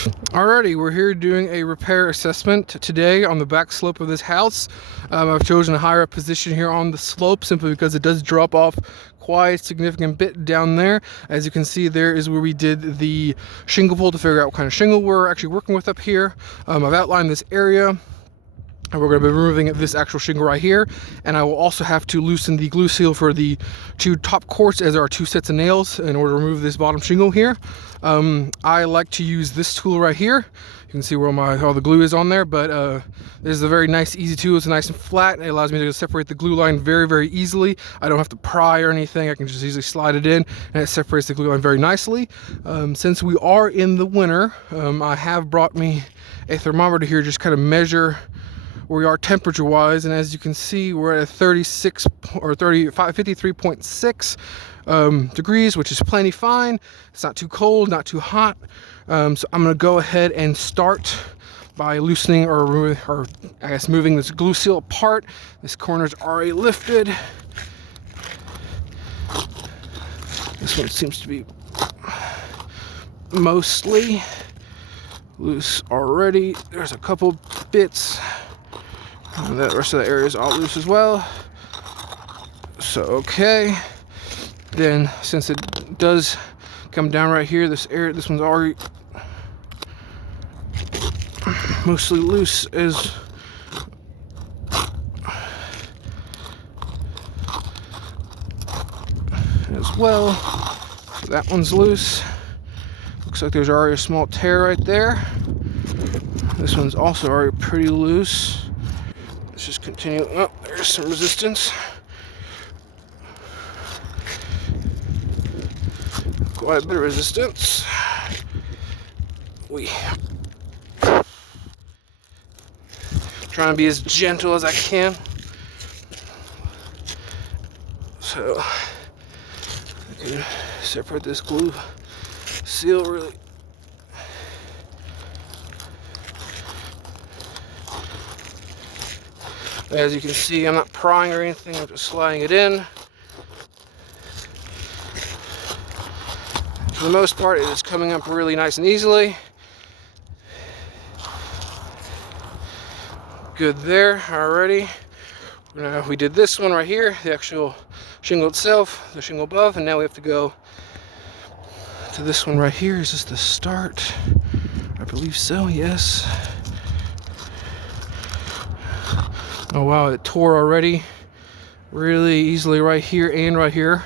Alrighty, we're here doing a repair assessment today on the back slope of this house. I've chosen a higher up position here on the slope simply because it does drop off quite a significant bit down there. As you can see, there is where we did the shingle pull to figure out what kind of shingle we're actually working with up here. I've outlined this area. And we're going to be removing this actual shingle right here, and I will also have to loosen the glue seal for the two top quarts, as there are two sets of nails, in order to remove this bottom shingle here. I like to use this tool right here. You can see where all the glue is on there, but this is a very nice, easy tool. It's nice and flat. It allows me to separate the glue line very, very easily. I don't have to pry or anything. I can just easily slide it in, and it separates the glue line very nicely. Since we are in the winter, I have brought me a thermometer here, just kind of measure where we are temperature wise, and as you can see, we're at a 53.6 degrees, which is plenty fine. It's not too cold, not too hot. So I'm going to go ahead and start by loosening or I guess moving this glue seal apart. This corner's already lifted. This one seems to be mostly loose already. There's a couple bits. And the rest of the area is all loose as well. So, okay. Then, since it does come down right here, this one's already mostly loose as well. So that one's loose. Looks like there's already a small tear right there. This one's also already pretty loose. Let's just continue. Oh, there's some resistance. Quite a bit of resistance. Trying to be as gentle as I can. So I can separate this glue seal really. As you can see, I'm not prying or anything, I'm just sliding it in. For the most part, it is coming up really nice and easily. Good there, already. We did this one right here, the actual shingle itself, the shingle above, and now we have to go to this one right here. Is this the start? I believe so, yes. Oh wow, it tore already really easily right here and right here.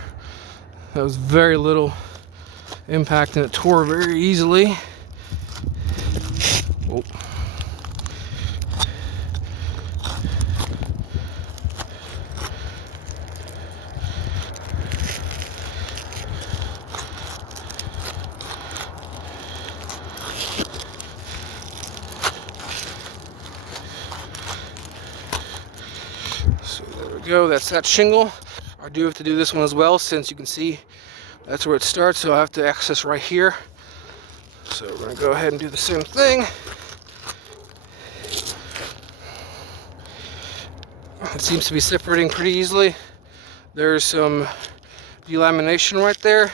That was very little impact and it tore very easily. Oh. So there we go, that's that shingle. I do have to do this one as well, since you can see that's where it starts, so I have to access right here. So we're gonna go ahead and do the same thing. It seems to be separating pretty easily. There's some delamination right there.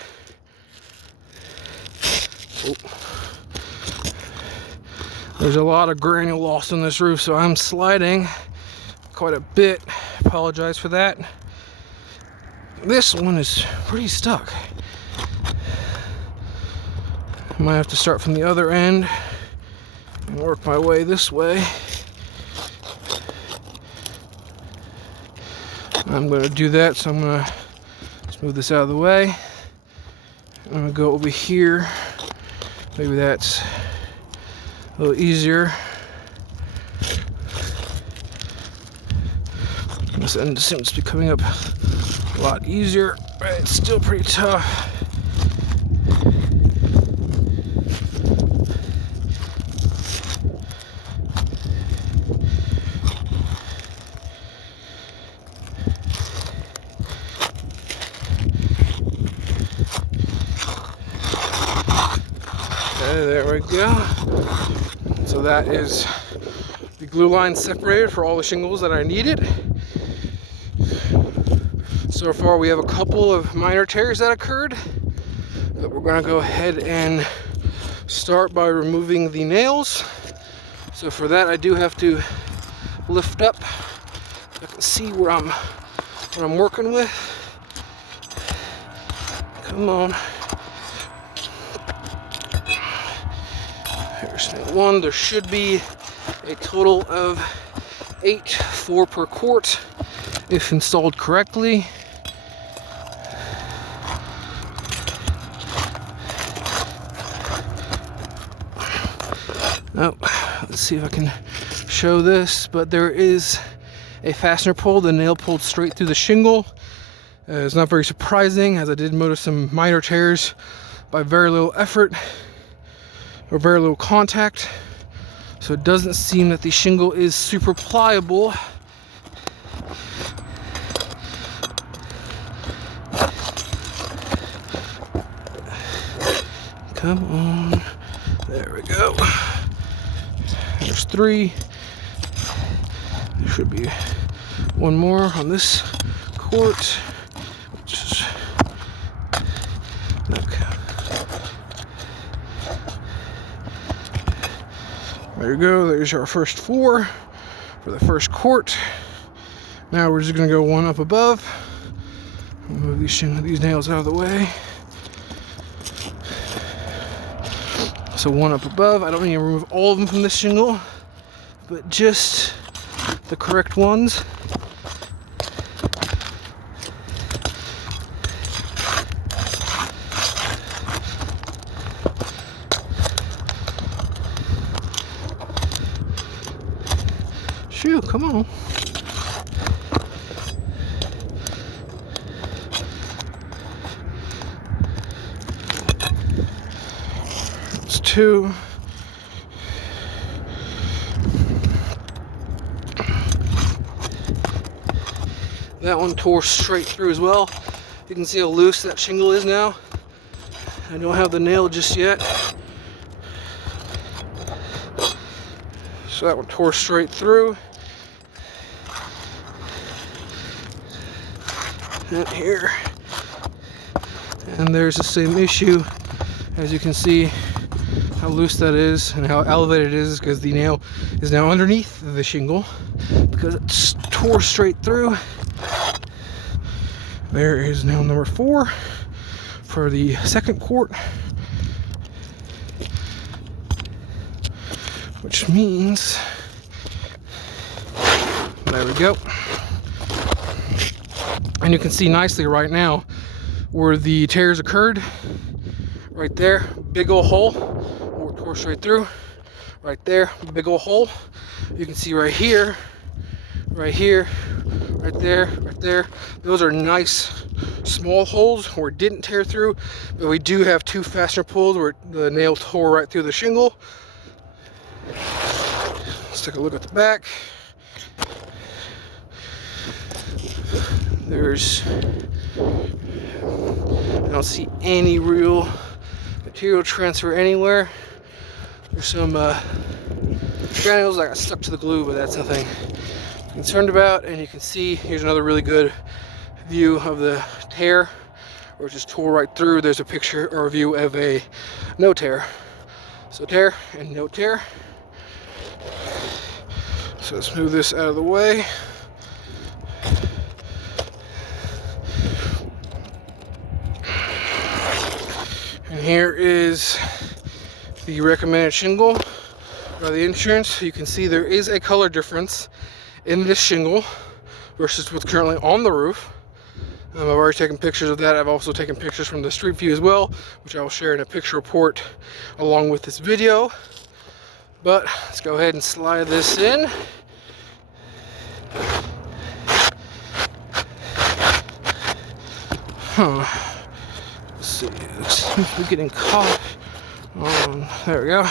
Oh. There's a lot of granule loss on this roof, so I'm sliding quite a bit. Apologize for that. This one is pretty stuck. I might have to start from the other end and work my way this way. I'm going to do that, so I'm going to just move this out of the way. I'm going to go over here. Maybe that's a little easier. This end seems to be coming up a lot easier, but it's still pretty tough. Okay, there we go. So that is the glue line separated for all the shingles that I needed. So far we have a couple of minor tears that occurred, but we're going to go ahead and start by removing the nails. So for that, I do have to lift up. I can see what I'm working with. Come on. Here's nail one. There should be a total of 4 per quart if installed correctly. Oh, let's see if I can show this, but there is a fastener pull, the nail pulled straight through the shingle. It's not very surprising, as I did notice some minor tears by very little effort or very little contact. So it doesn't seem that the shingle is super pliable. Come on. There we go. There's 3. There should be one more on this quart. Which is okay. There you go. There's our first 4 for the first quart. Now we're just gonna go one up above. Move these nails out of the way. So one up above. I don't need to remove all of them from the shingle, but just the correct ones. Shoo, come on. That's 2. That one tore straight through as well. You can see how loose that shingle is now. I don't have the nail just yet. So that one tore straight through. And here. And there's the same issue. As you can see how loose that is and how elevated it is because the nail is now underneath the shingle because it tore straight through. There is nail number 4 for the second quart, which means, there we go. And you can see nicely right now where the tears occurred. Right there, big old hole, or tore straight through. Right there, big old hole. You can see right here, right here, right there, right there. Those are nice small holes where it didn't tear through, but we do have 2 fastener pulls where the nail tore right through the shingle. Let's take a look at the back. There's, I don't see any real material transfer anywhere. There's some granules that got stuck to the glue, but that's nothing to be concerned about. And you can see, here's another really good view of the tear, where it just tore right through. There's a picture or a view of a no tear. So tear and no tear. So let's move this out of the way. And here is the recommended shingle by the insurance. You can see there is a color difference in this shingle versus what's currently on the roof. I've already taken pictures of that. I've also taken pictures from the street view as well, which I will share in a picture report along with this video. But let's go ahead and slide this in. Let's see, it seems to be getting caught on, there we go.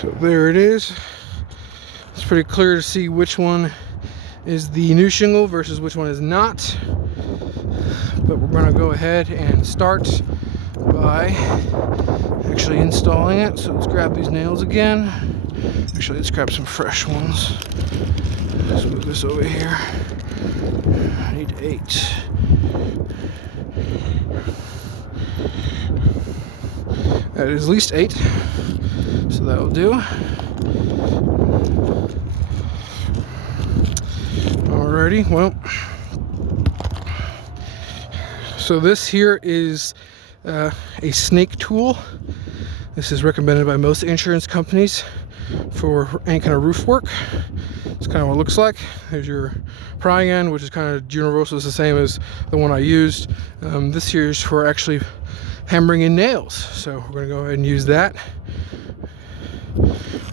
So there it is. It's pretty clear to see which one is the new shingle versus which one is not. But we're gonna go ahead and start by actually installing it. So let's grab these nails again. Actually, let's grab some fresh ones. Let's move this over here. I need 8. That is at least 8, so that'll do. Alrighty, well, so this here is a snake tool. This is recommended by most insurance companies for any kind of roof work. It's kind of what it looks like. There's your prying end, which is kind of universal. It's the same as the one I used. This here is for actually hammering in nails. So we're going to go ahead and use that.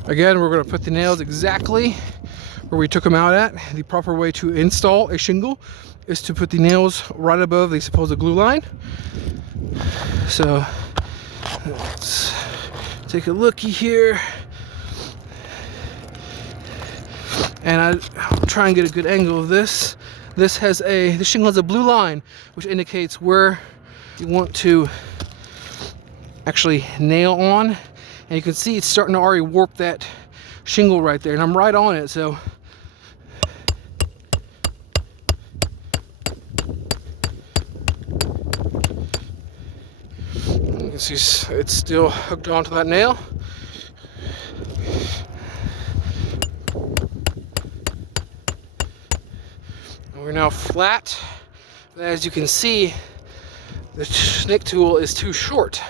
Again, we're going to put the nails exactly where we took them out at. The proper way to install a shingle is to put the nails right above the supposed glue line. So let's take a looky here. And I'll try and get a good angle of this. The shingle has a blue line, which indicates where you want to actually nail on. And you can see it's starting to already warp that shingle right there. And I'm right on it, so. You can see it's still hooked onto that nail. We're now flat. As you can see, the snake tool is too short.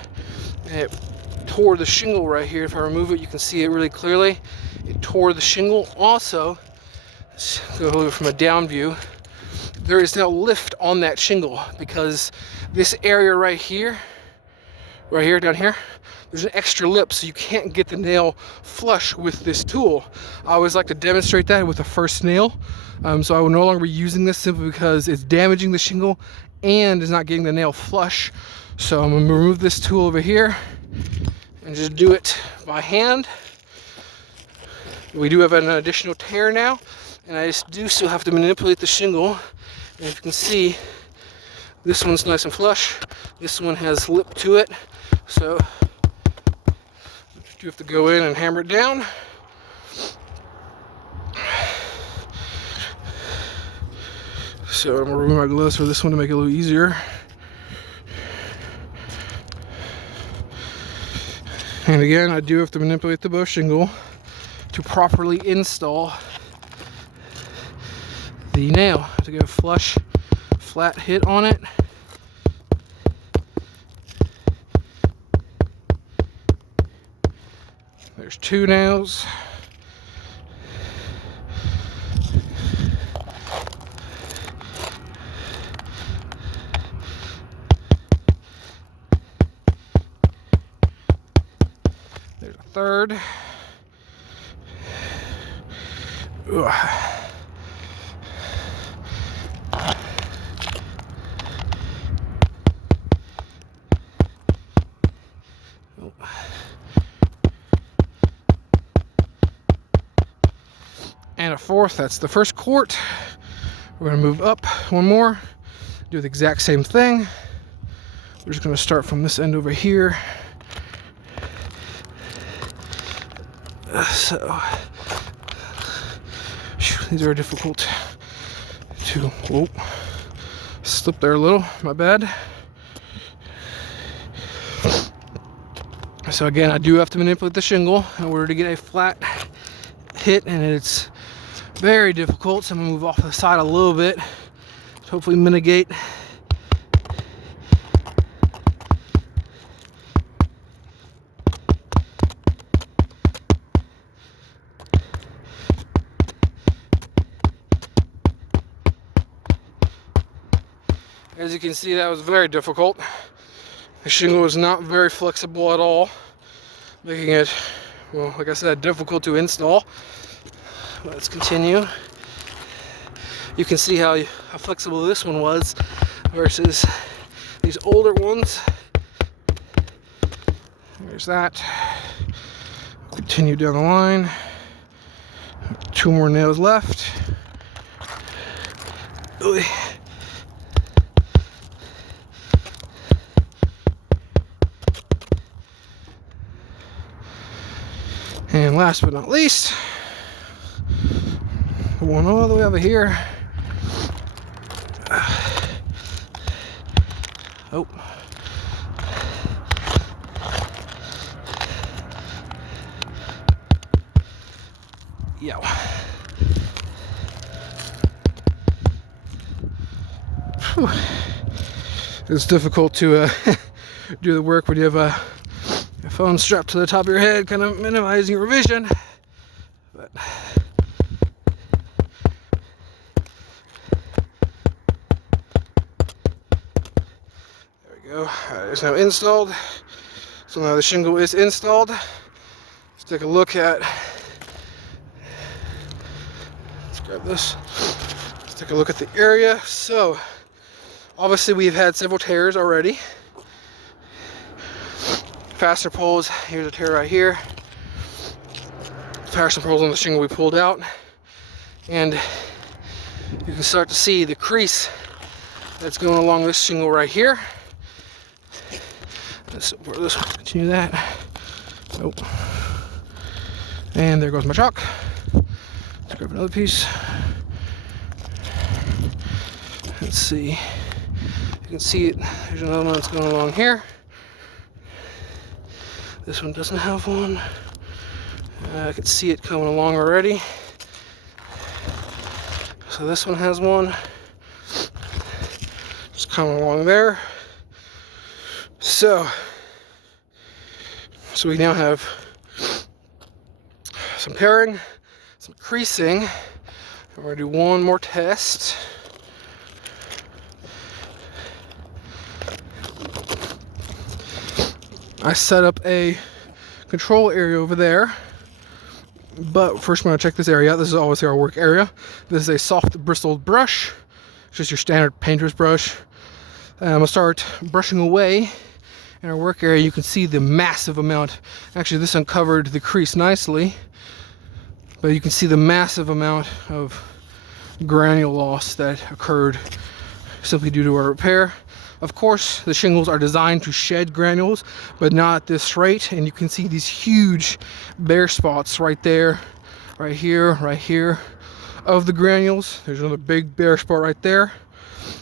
And it tore the shingle right here. If I remove it, you can see it really clearly. It tore the shingle. Also, let's go a little bit from a down view. There is now lift on that shingle because this area right here, down here, there's an extra lip, so you can't get the nail flush with this tool. I always like to demonstrate that with the first nail. So I will no longer be using this simply because it's damaging the shingle and is not getting the nail flush. So I'm gonna remove this tool over here and just do it by hand. We do have an additional tear now, and I do still have to manipulate the shingle. And if you can see, this one's nice and flush. This one has lip to it. So you have to go in and hammer it down. So I'm gonna remove my gloves for this one to make it a little easier. And again, I do have to manipulate the bow shingle to properly install the nail. To get a flush, flat hit on it. There's 2 nails. There's a 3rd. Ugh. And a 4th, that's the first quart. We're gonna move up one more, do the exact same thing. We're just gonna start from this end over here. So, these are difficult to, slip there a little, my bad. So again, I do have to manipulate the shingle in order to get a flat hit, and it's very difficult, so I'm gonna move off to the side a little bit to hopefully mitigate. As you can see, that was very difficult. The shingle was not very flexible at all, making it, well, like I said, difficult to install. Let's continue. You can see how flexible this one was versus these older ones. There's that. Continue down the line. 2 more nails left. Ooh. And last but not least, the one all the way over here. Oh. Yeah. Whew. It's difficult to do the work when you have a phone strapped to the top of your head, kind of minimizing your vision. But there we go. It's now installed. So now the shingle is installed. Let's take a look at. Let's grab this. Let's take a look at the area. So obviously we've had several tears already. Fastener poles. Here's a tear right here. Fastener poles on the shingle we pulled out, and you can start to see the crease that's going along this shingle right here. Let's support this one, continue that. Nope. And there goes my chalk. Let's grab another piece. Let's see. You can see it. There's another one that's going along here. This one doesn't have one. I can see it coming along already. So this one has one. Just coming along there. So we now have some pairing, some creasing. And we're gonna do one more test. I set up a control area over there, but first we're gonna check this area out. This is always our work area. This is a soft bristled brush. It's just your standard painter's brush. And I'm gonna start brushing away. In our work area, you can see the massive amount. Actually, this uncovered the crease nicely, but you can see the massive amount of granule loss that occurred simply due to our repair. Of course, the shingles are designed to shed granules, but not at this rate. And you can see these huge bare spots right there, right here of the granules. There's another big bare spot right there.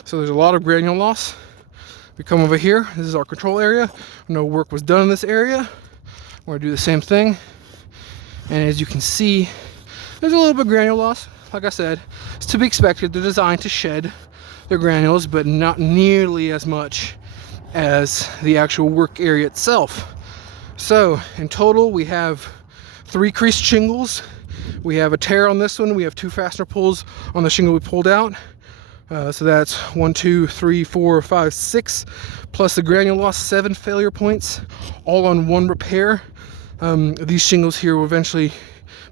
So there's a lot of granule loss. We come over here. This is our control area. No work was done in this area. We're gonna do the same thing. And as you can see, there's a little bit of granule loss. Like I said, it's to be expected. They're designed to shed their granules, but not nearly as much as the actual work area itself. So in total, we have 3 creased shingles. We have a tear on this one. We have 2 fastener pulls on the shingle we pulled out. So that's 1, 2, 3, 4, 5, 6, plus the granule loss, 7 failure points, all on one repair. These shingles here will eventually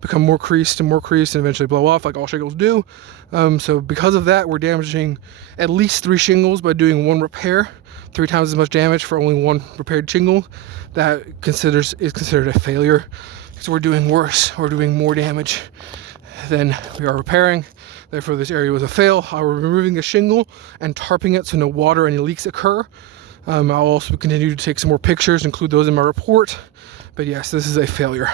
become more creased and eventually blow off, like all shingles do. So because of that, we're damaging at least 3 shingles by doing one repair. 3 times as much damage for only one repaired shingle. That is considered a failure. So we're doing worse. We're doing more damage than we are repairing. Therefore, this area was a fail. I'll be removing the shingle and tarping it so no water or any leaks occur. I'll also continue to take some more pictures, include those in my report. But yes, this is a failure.